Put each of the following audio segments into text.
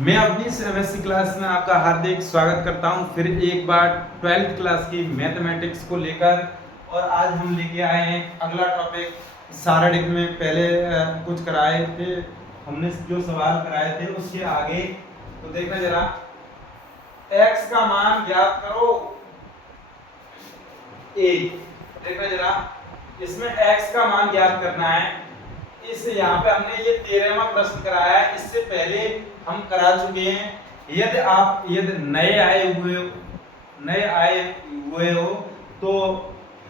मैं अपनी MSc class में आपका हार्दिक स्वागत करता हूं फिर एक बार 12th क्लास की मैथमेटिक्स को लेकर। और आज हम लेके आए हैं अगला टॉपिक सारणिक में। पहले कुछ कराए थे हमने, जो सवाल कराए थे उसके आगे। तो देखना जरा, x का मान ज्ञात करो a। देखना जरा, इसमें x का मान ज्ञात करना है। इस यहाँ पे हमने ये 13वां प्रश्न कराया है, इससे पहले हम करा चुके हैं। यदि नए आए हुए हो तो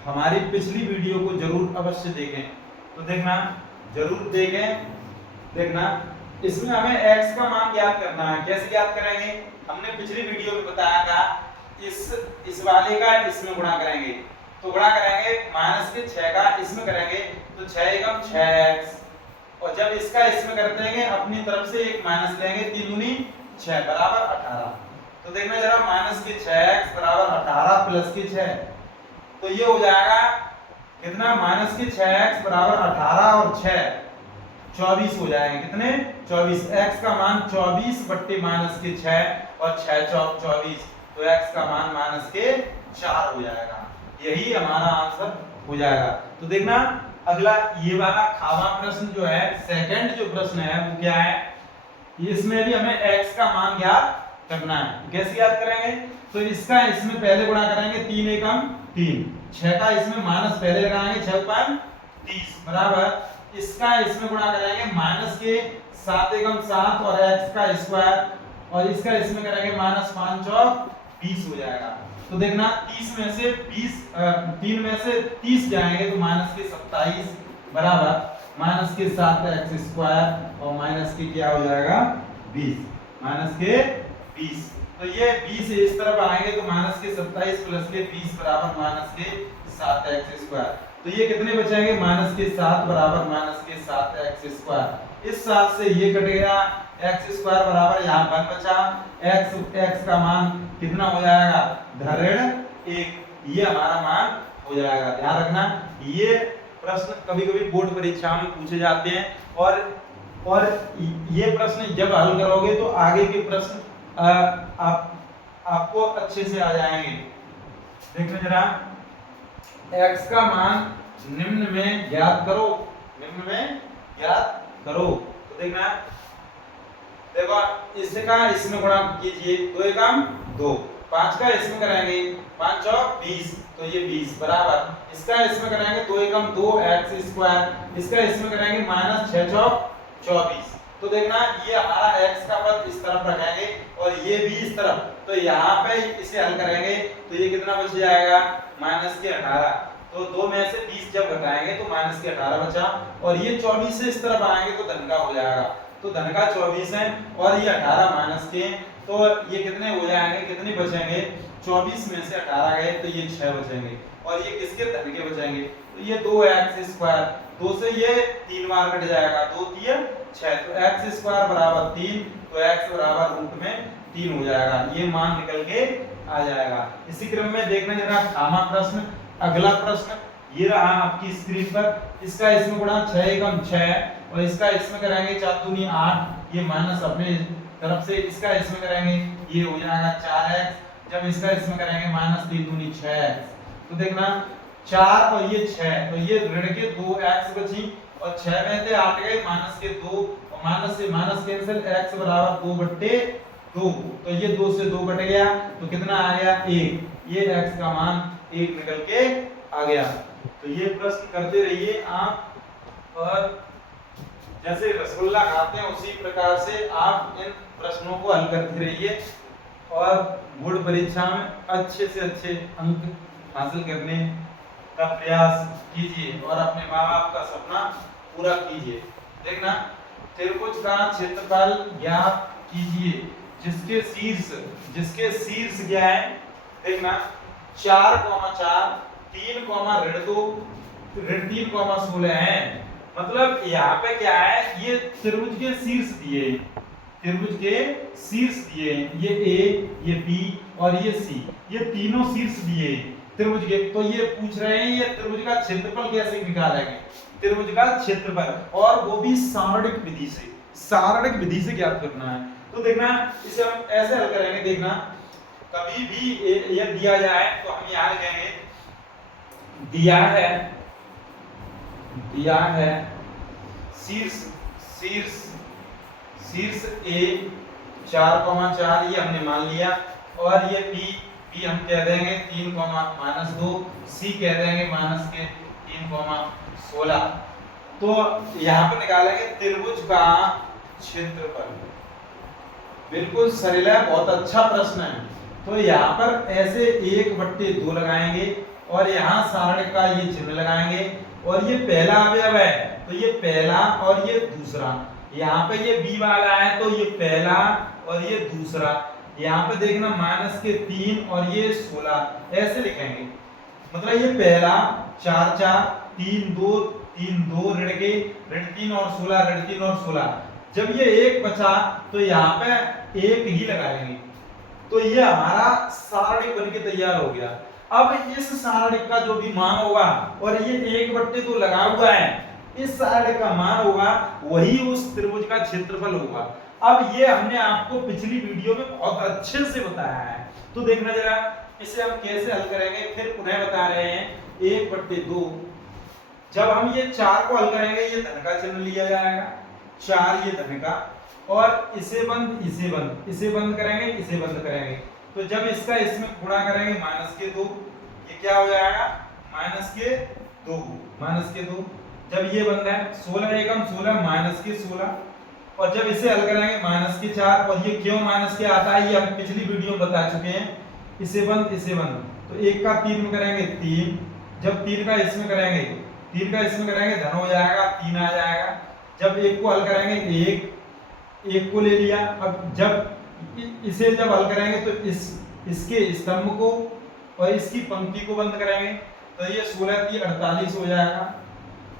हमारी पिछली वीडियो को जरूर अवश्य देखें। तो देखना, जरूर देखना इसमें हमें x का मान ज्ञात करना है। कैसे ज्ञात करेंगे? हमने पिछली वीडियो में बताया था, इस वाले का इसमें गुणा करेंगे। तो गुणा करेंगे माइनस के 6 का इसमें करेंगे तो 6 एकम 6x, और जब इसका इसमें करते हैं अपनी तरफ से एक माइनस लेंगे, 3 दूनी 6 बराबर 18। तो देखना जरा, माइनस के 6x बराबर 18 प्लस के 6, तो ये हो जाएगा कितना? माइनस के 6x बराबर 18 और 6 24 हो जाएंगे। कितने? 24। x का मान 24 बट्टे माइनस के 6 और 6 चौक 24, तो x का मान माइनस के 4 हो जाएगा। यही हमारा आंसर हो जाएगा। तो देखना, अगला ये वाला खावा प्रश्न जो है, सेकंड जो प्रश्न है वो क्या है? इसमें भी हमें x का मान ज्ञात करना है। कैसे ज्ञात करेंगे? तो इसका इसमें पहले गुणा करेंगे, 3 एकम 3, 6 का इसमें माइनस पहले लगाएंगे, 6 ऊपर 30 बराबर, इसका इसमें गुणा करेंगे माइनस के 7 एकम 7 और x का स्क्वायर, और इसका इसमें करेंगे माइनस 5 चौक 20 हो जाएगा। तो देखना, 30 में से 20 3 में से 30 जाएंगे तो माइनस के 27 बराबर माइनस के 7x स्क्वायर और माइनस के क्या हो जाएगा? 20, माइनस के 20। तो ये 20 इस तरफ आएंगे तो माइनस के 27 प्लस के 20 बराबर माइनस के 7x स्क्वायर। तो ये कितने बचेंगे? माइनस के 7 बराबर माइनस के 7x स्क्वायर। इस 7 से ये कट गया, x स्क्वायर बराबर यहाँ 1 बचा, x का मान कितना हो जाएगा? धन 1। ये हमारा मान हो जाएगा। ध्यान रखना, ये प्रश्न कभी-कभी बोर्ड परीक्षा में पूछे जाते हैं, और ये प्रश्न जब हल करोगे तो आगे के प्रश्न आपको अच्छे से आ जाएंगे। देखना जरा, x का मान निम्न में ज्ञात करो, निम्न में ज्ञात करो। तो देखना, देखो इसका इसमें गुणा कीजिए, 2 एकम 2, 5 का इसमें करेंगे 5 चौक 20, तो ये 20 बराबर, इसका इसमें करेंगे 2 एकम 2 x स्क्वायर, इसका इसमें करेंगे माइनस 6 चौक 24। तो देखना, ये हमारा x का पद इस तरफ रखेंगे और ये भी इस तरफ, तो यहाँ पे इसे हल करेंगे तो ये कितना बच जाएगा? माइनस के 18। तो 2 में से 20 जब घटाएंगे तो माइनस के 18 बचा, और ये 24 से इस तरफ आएंगे तो धन का हो जाएगा। तो धन का 24 है और ये 18 माइनस के, तो ये कितने हो जाएंगे? कितने बचेंगे? 24 में से 18 गए तो ये 6 बचेंगे, और ये किसके? धन के बचेंगे। तो ये 2x स्क्वायर, 2 से ये 3 बार कट जाएगा, 2 3 6, तो x स्क्वायर बराबर 3, तो x बराबर रूट में 3 हो जाएगा। ये मान निकल के आ जाएगा। इसी क्रम में देखना जरा खामा प्रश्न, अगला प्रश्न ये रहा आपकी स्क्रीन पर। इसका इसमें गुणा 6 एकम 6, और इसका इसमें करेंगे 4 दूनी 8, ये माइनस अपने तरफ से, इसका इसमें करेंगे ये हो जाएगा 4x, जब इसका इसमें करेंगे माइनस 3 दूनी 6x। तो देखना, 4 और ये 6, तो ये ऋण के 2x बची, और 6 में से 8 गए, माइनस के 2, और माइनस से माइनस कैंसिल, x बराबर 2 बट्टे 2, तो ये 2 से 2 कट गया, तो कितना आ गया? 1। ये x का मान 1 निकल के आ गया। तो ये प्रश्न करते रहिए आप, और जैसे रसगुल्ला खाते हैं उसी प्रकार से आप इन प्रश्नों को हल करते रहिए, और बोर्ड परीक्षा में अच्छे से अच्छे अंक हासिल करने का प्रयास कीजिए, और अपने माँ बाप का सपना पूरा कीजिए। देखना, त्रिभुज का क्षेत्रफल ज्ञात कीजिए जिसके शीर्ष क्या है? देखना, 4,4 3, ऋण 2 ऋण 3,16 है। मतलब यहाँ पे क्या है? ये त्रिभुज के शीर्ष दिए, त्रिभुज के शीर्ष दिए, ये A, ये B और ये C, ये तीनों शीर्ष दिए त्रिभुज के। तो ये पूछ रहे हैं ये त्रिभुज का क्षेत्रफल कैसे निकालेंगे? त्रिभुज का क्षेत्रफल, और वो भी सारणिक विधि से, सारणिक विधि से ज्ञात करना है। तो देखना इसे हम ऐसे हल करेंगे। देखना कभी भी ये दिया जाए तो हम यहाँ लिखेंगे दिया है शीर्ष शीर्ष शीर्ष ए 4,4 ये हमने मान लिया, और ये बी हम कह देंगे 3,-2, सी कह देंगे माइनस के 3,16। तो यहाँ पर निकालेंगे त्रिभुज का क्षेत्रफल। बिल्कुल सरल है, बहुत अच्छा प्रश्न है। तो यहाँ पर ऐसे 1/2 लगाएंगे और यहाँ सारणी का ये चिन्ह लगाएंगे, और ये पहला अवयव है तो ये पहला और ये दूसरा, यहाँ पे ये बी वाला है तो ये पहला और ये दूसरा, यहाँ पे देखना -3 और ये 16 ऐसे लिखेंगे। मतलब ये पहला 4 4 3 2 3 2 ऋण के ऋण 3 और 16 ऋण 3 और 16। जब ये 1 बचा तो यहाँ पे 1 ही लगाएंगे, तो ये हमारा सारणी बन के तैयार हो गया। अब इस सारणी का जो भी मान होगा, और ये 1/2 लगा हुआ है, इस सारणी का मान होगा वही उस त्रिभुज का क्षेत्रफल होगा। अब ये हमने आपको पिछली वीडियो में बहुत अच्छे से बताया है, तो देखना जरा इसे हम कैसे हल करेंगे। फिर पुनः बता रहे हैं 1/2। जब हम ये 4 को हल करेंगे ये धन का चिन्ह लिया जाएगा, 4 ये धन का, और इसे बंद इसे बंद करेंगे, इसे बंद करेंगे। तो जब इसका इसमें गुणा करेंगे -2, ये क्या हो जाएगा -2। जब ये बंद है 16 एकम 16 -16, और जब इसे हल करेंगे -4, और ये क्यों माइनस के आता है ये हम पिछली वीडियो में बता चुके हैं। इसे बंद, तो 1 का 3 में करेंगे 3, जब 3 का इसमें करेंगे धन हो जाएगा, 3 आ जाएगा। जब 1 को हल करेंगे 1 को ले लिया। अब जब इसे जब हल करेंगे तो इसके स्तंभ को और इसकी पंक्ति को बंद करेंगे, तो ये 16 3 48 हो जाएगा,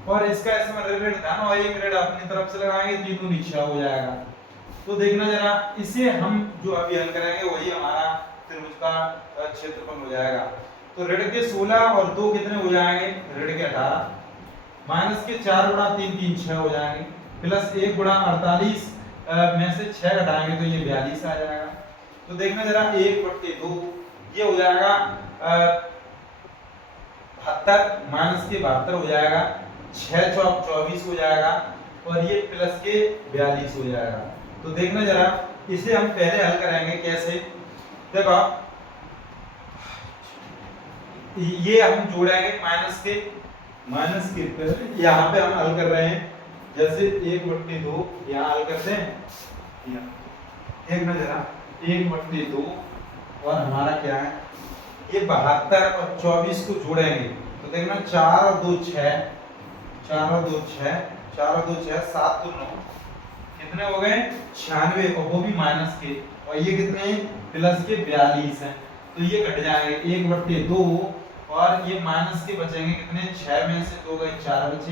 और इसका इसमें ऋण धन और एक ऋण अपनी तरफ से लगाएंगे, 3 दूनी 6 हो जाएगा। तो देखना जरा इसे हम जो अभी हल करेंगे वही हमारा त्रिभुज का क्षेत्रफल हो जाएगा। तो ऋण के 16 और 2 कितने हो जाएंगे, ऋण के 18, माइनस के 4 गुणा 3 3 6 हो जाएंगे, प्लस 1 गुणा 48 में से 6 घटाएंगे तो ये 42 आ जाएगा। तो देखना जरा 1/2 ये हो जाएगा 72 माइनस के 72 हो जाएगा, 6 चौक 24 हो जाएगा, और ये प्लस के 42 हो जाएगा। तो देखना जरा इसे हम पहले हल करेंगे कैसे। देखो ये हम जोड़ेंगे माइनस के यहाँ पे हम हल कर रहे हैं, जैसे 1/2 यहाँ हल करते हैं। देखना जरा 1/2 और हमारा क्या है, ये 72 और 24 को जोड़ेंगे तो देखना 4 और 2 6, 4 और 2 6, 7 2 9, कितने हो गए 96, और वो भी माइनस के, और ये कितने प्लस के 42 हैं। तो ये घट जाएंगे 1/2, और ये माइनस के बचेंगे कितने, 6 में से 2 गए 4 बचे,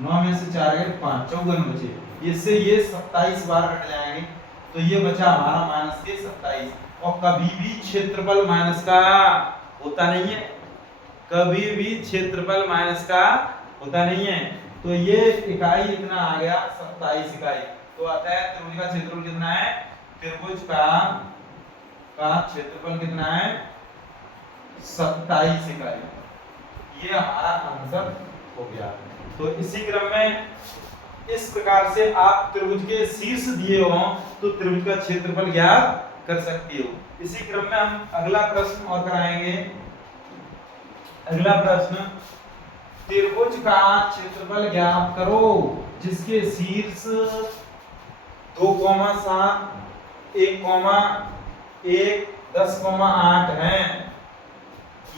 9 में से 4 गए 5, 54 बचे। इससे ये 27 बार घट जाएंगे, तो ये बचा हमारा माइनस के 27। और कभी भी क्षेत्रफल माइनस का होता नहीं है, कभी भी क्षेत्रफल माइनस का होता नहीं है। तो ये इकाई इतना आ गया 27 इकाई। तो आता है त्रिभुज का क्षेत्रफल कितना है, त्रिभुज का क्षेत्रफल कितना है 27 इकाई। ये हमारा आंसर हो गया। तो इसी क्रम में इस प्रकार से आप त्रिभुज के शीर्ष दिए हों तो त्रिभुज का क्षेत्रफल ज्ञात कर सकती हो। इसी क्रम में हम अगला प्रश्न और कराएंगे। अगला प्रश्न, त्रिभुज का क्षेत्रफल ज्ञात करो जिसके शीर्ष 2,7 1,1 10,8 हैं।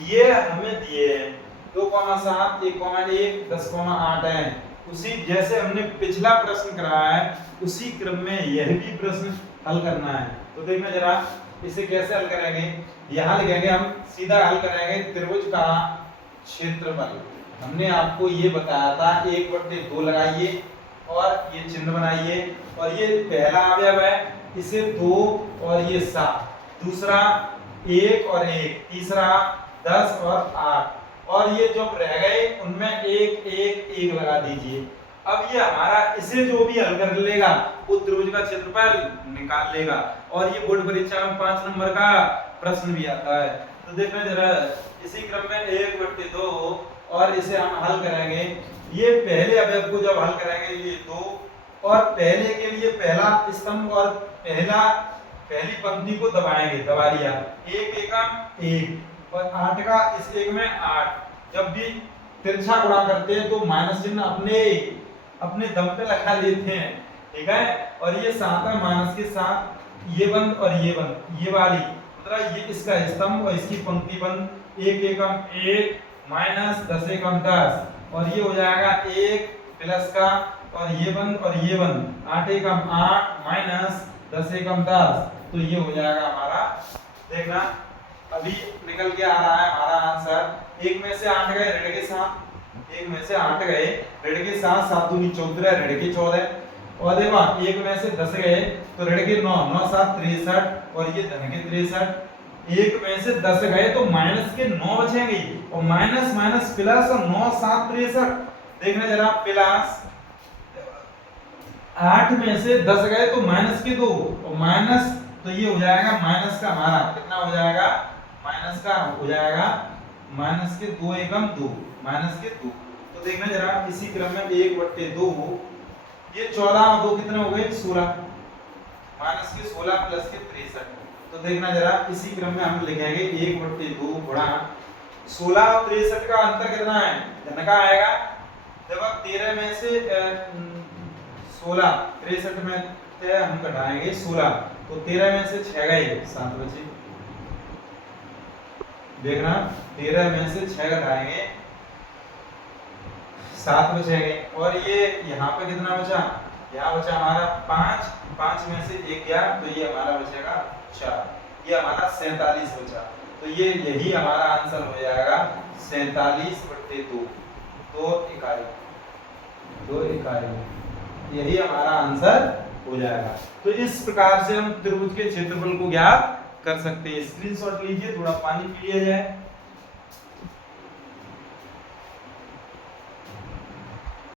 ये हमें दिए हैं 2,7 1,1 10,8 हैं। उसी जैसे हमने पिछला प्रश्न कराया है उसी क्रम में यह भी प्रश्न हल करना है। तो देखना जरा इसे कैसे हल करेंगे। यहाँ लिखेंगे हम, सीधा हल करेंगे त्रिभुज का क्षेत्रफल। हमने आपको ये बताया था 1/2 लगाइए और ये चिन्ह बनाइए, और ये पहला अवयव है इसे 2 और ये 7, दूसरा 1 और 1, तीसरा 10 और 8, और ये जो रह गए उनमें 1 1 1 लगा दीजिए। अब ये हमारा इसे जो भी हल कर लेगा वो त्रिभुज का क्षेत्रफल निकाल लेगा। और ये बोर्ड परीक्षा में 5 नंबर का प्रश्न भी आता है। तो देखना जरा इसी क्रम में 1/2 और इसे हम हल करेंगे। ये पहले अवयव को जब हल करेंगे ये 2 और पहले के लिए पहला स्तंभ और पहली पंक्ति को दबाएंगे, दबा लिया, 1 एकम 1 और 8 का इस 1 में 8। जब भी तिरछा गुणा करते हैं तो माइनस चिन्ह अपने दम पे लगा लेते हैं, ठीक है। और ये 7 है, माइनस के साथ ये बंद और ये बंद, ये वाली मतलब ये इसका स्तंभ और इसकी पंक्ति बंद, 1 एकम 1 माइनस 10 एकम 10 और ये हो जाएगा 1 प्लस का और ये बंद 8 एकम 8 माइनस 10 एकम 10। तो ये हो जाएगा हमारा, देखना अभी निकल के आ रहा है हमारा आंसर। 1 में से 8 गए ऋण के साथ, 1 में से 8 गए ऋण के साथ, 7 दूनी 14 ऋण के 14 और देखो 1 में से 10 गए तो ऋण के 9, 9 7 63 और ये धन के 63। 1 में से 10 गए तो माइनस के 9 बचेंगे और माइनस माइनस प्लस और 9 7 63। देखना जरा प्लस 8 में से 10 गए तो माइनस के 2 और माइनस, तो ये हो जाएगा माइनस का हमारा कितना हो जाएगा, माइनस का हो जाएगा माइनस के 2 एकम 2 माइनस के 2। तो देखना जरा इसी क्रम में 1/2 ये 14 और 2 कितने हो गए 16 माइनस के 16 प्लस के 63। तो देखना जरा इसी क्रम में हम लिखेंगे 1/2 गुणा 16 और 63 का अंतर कितना है, धन का आएगा। देखो 13 में से 16 63 में से हम घटाएंगे 16 तो 13 में से 6 गए 7 बचे। देखना 13 में से 6 घटाएंगे 7 बचेंगे और ये यहाँ पे कितना बचा, यहाँ बचा हमारा 5, 5 में से 1 गया तो ये हमारा बचेगा 4, ये हमारा 47 बचा। तो ये यही हमारा आंसर हो जाएगा 47/2 2 इकाई, यही हमारा आंसर हो जाएगा। तो इस प्रकार से हम त्रिभुज के क्षेत्रफल को ज्ञात कर सकते हैं। स्क्रीनशॉट लीजिए, थोड़ा पानी पी लिया जाए।